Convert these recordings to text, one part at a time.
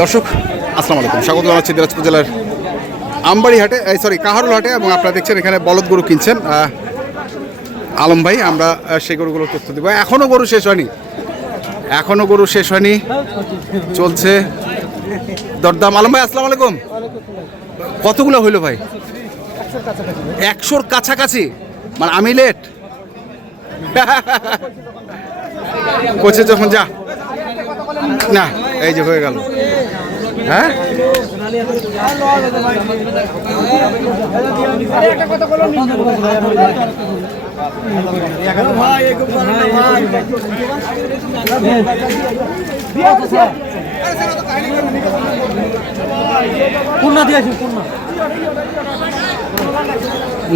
দর্শক, আসসালামু আলাইকুম। স্বাগত জানাচ্ছি দিনাজপুর জেলার আমবাড়ি হাটে সরি কাহারুল হাটে এবং আপনারা দেখছেন এখানে বলদ গরু কিনছেন। আলম ভাই, আমরা সেই গরুগুলো তথ্য দেবো। এখনও গরু শেষ হয়নি। এখনও গরু শেষ হয়নি। চলছে দরদাম। আলম ভাই, আসসালামু আলাইকুম। কতগুলো হইল ভাই? একশোর কাছাকাছি। মানে আমি লেট কোচে যখন যা। না এই যে হয়ে গেল। হ্যাঁ? পূর্ণা দিয়েছি পূর্ণা।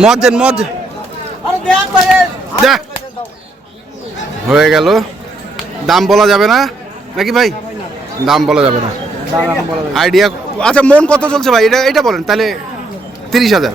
মদ দেন হয়ে গেল। দাম বলা যাবে না। নাকি ভাই? দাম বলা যাবে না। আইডিয়া আচ্ছা মন কত চলছে ভাই? এটা এটা বলেন, তাহলে তিরিশ হাজার।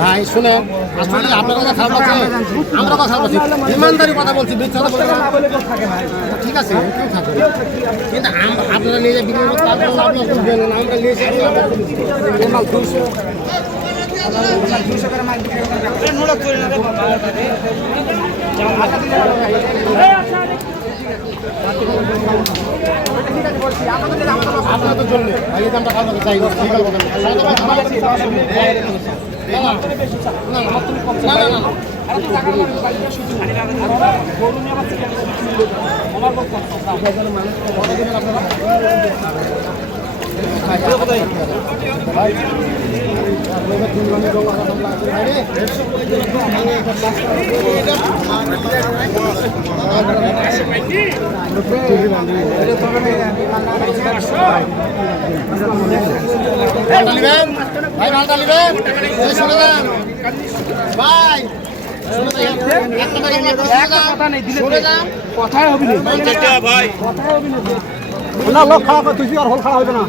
ভাই শুনে আসলে আপনার কথা খারাপ লাগছে আমরা কথা খারাপ লাগছে ইমানদারি কথা বলছি মিথ্যা কথা বলছি। ঠিক আছে কিন্তু আপনারা নিজে বিক্রি করতে পারবেন না, আপনারা বুঝবেন না, আমরা তো চলবে এই দামটা খারাপ চাই না ভাই মালটা নিবেন ভাই যান কথাই হবি না লোক খারাপ তুই আর হল খারাপ হবে না?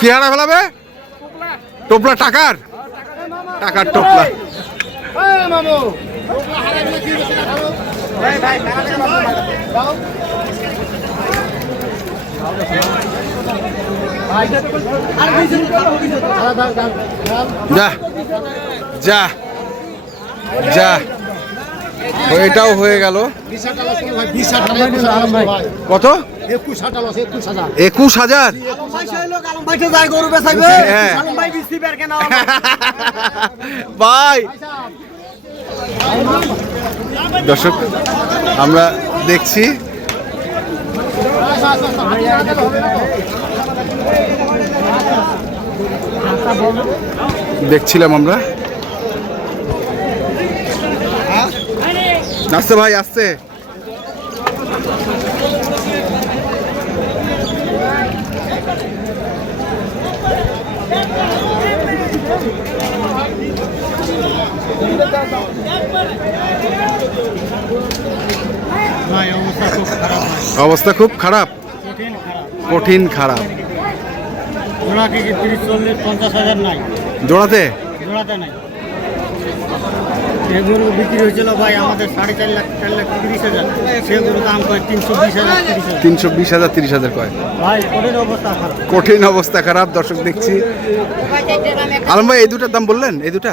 কি হারা ফেলাবে? টোপলা টাকার? টাকার টোপলা। মামু দাও যা যা যা। এটাও হয়ে গেল। কত? একুশ হাজার? হ্যাঁ। ভাই। দর্শক আমরা দেখছি দেখছিলাম আমরা। আসছে ভাই আসছে। ভাই অবস্থা খুব খারাপ। কঠিন খারাপ। জোড়াতে? জোড়াতে নাই। সে গরু বিক্রি হয়েছিল ভাই আমাদের সাড়ে চার লাখ চার লাখ তিরিশ হাজার। সে গরু দাম কয় তিনশো বিশ হাজার তিনশো বিশ হাজার তিরিশ হাজার কয়? ভাই কঠিন অবস্থা খারাপ। কঠিন অবস্থা খারাপ দর্শক দেখছি। আলম ভাই এই দুটার দাম বললেন? এই দুটা?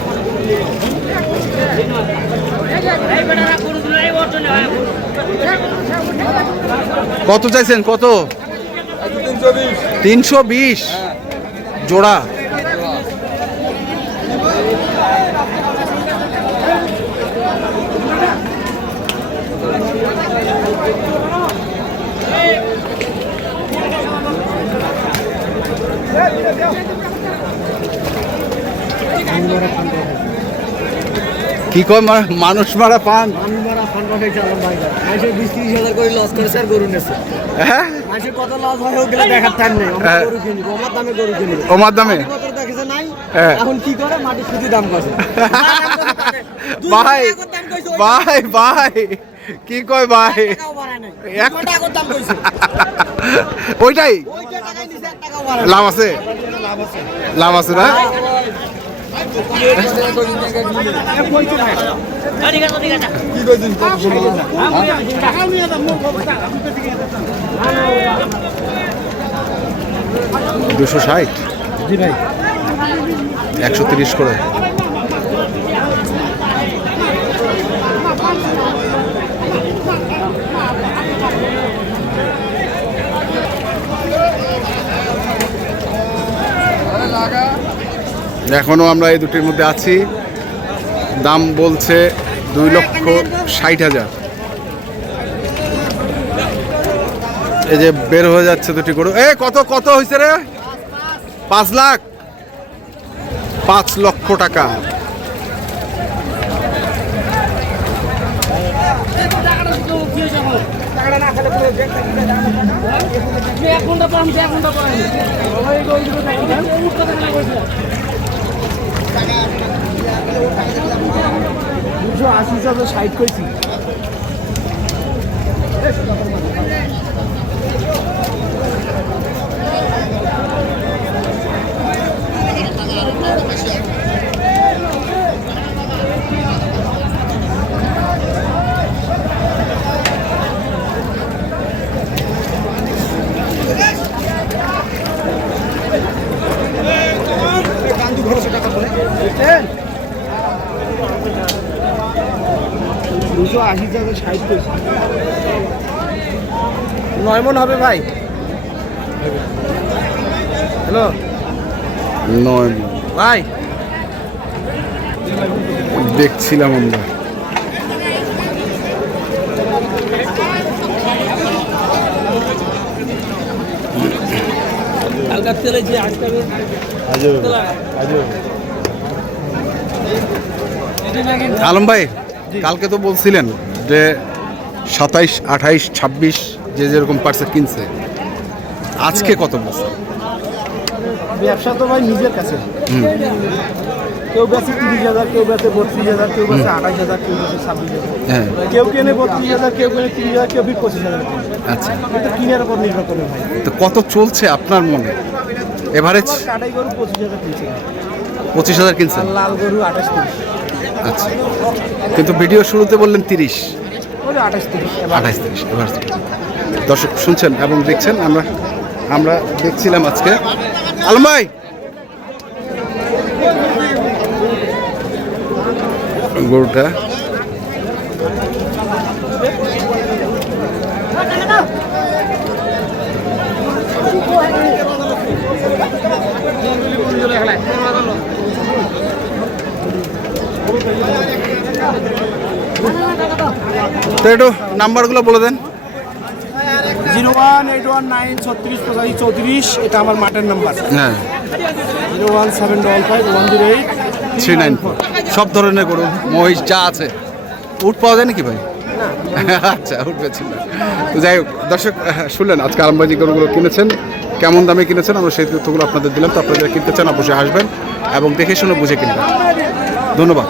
কত চাইছেন কত তিনশো বিশ জোড়া কি কয় মানুষ মারা পান? হ্যাঁ? হয় হ্যাঁ। দামে হ্যাঁ। কি ভাই ভাই ভাই কয় ভাই? ওইটাই? লাভ আছে? লাভ আছে। না? দুশো ষাট? একশো তিরিশ করে। এখনও আমরা এই দুটির মধ্যে আছি। দাম বলছে দুই লক্ষ ষাট হাজার। এই যে বের হয়ে যাচ্ছে দুটি গরু। এ, কত কত হয়েছে রে? পাঁচ লাখ। পাঁচ লক্ষ টাকা। দুশো আশি হাজার ষাট কইছি। দুশো আশি হাজার ষাট কইছি নয় মন হবে ভাই। হ্যালো। নয় ভাই। দেখছিলাম আমরা। আলম ভাই কালকে তো বলছিলেন। যে সাতাইশ আঠাইশ ছাব্বিশ যে যেরকম পার্সে কিনছে আজকে কত বলছে? ব্যবসা তো ভাই নিজের কাছে। কেউ বেচে তিরিশ হাজার কেউ বেচে বত্রিশ হাজার কেউ বেচে আঠাশ হাজার কেউ বেচে ছাব্বিশ হাজার। হ্যাঁ। কেউ কেনে বত্রিশ হাজার কেউ কেনে তিরিশ হাজার কেউ বিশ পঁচিশ হাজার আচ্ছা। এটা কিনার উপর নির্ভর করে ভাই। তো কত চলছে আপনার মনে? এভারেজ কাটাই গরু পঁচিশ হাজার কিনছে। পঁচিশ হাজার কিনছেন? লাল গরু আঠাশ আচ্ছা। কিন্তু ভিডিও শুরুতে বললেন তিরিশ। আঠাশ তিরিশ দর্শক শুনছেন এবং দেখছেন আমরা আমরা দেখছিলাম আজকে। আলম ভাই! গরুটা। তো একটু নাম্বারগুলো বলে দেন। Zero one eight one nine ছত্রিশ পঁচাশি চৌত্রিশ এটা আমার মাঠের নাম্বার। হ্যাঁ। Zero one seven double five one zero eight three nine four. সব ধরনের গরু মহিষ যা আছে। উট পাওয়া যায় নাকি ভাই? আচ্ছা উঠ পেয়েছি না। তো যাই হোক দর্শক শুনলেন আজকে আরামবাজি গরুগুলো কিনেছেন কেমন দামে কিনেছেন আমরা সেই তথ্যগুলো আপনাদের দিলাম তো আপনারা কিনতে চান অবশ্যই আসবেন এবং দেখে শুনে বুঝে কিনবেন। ধন্যবাদ।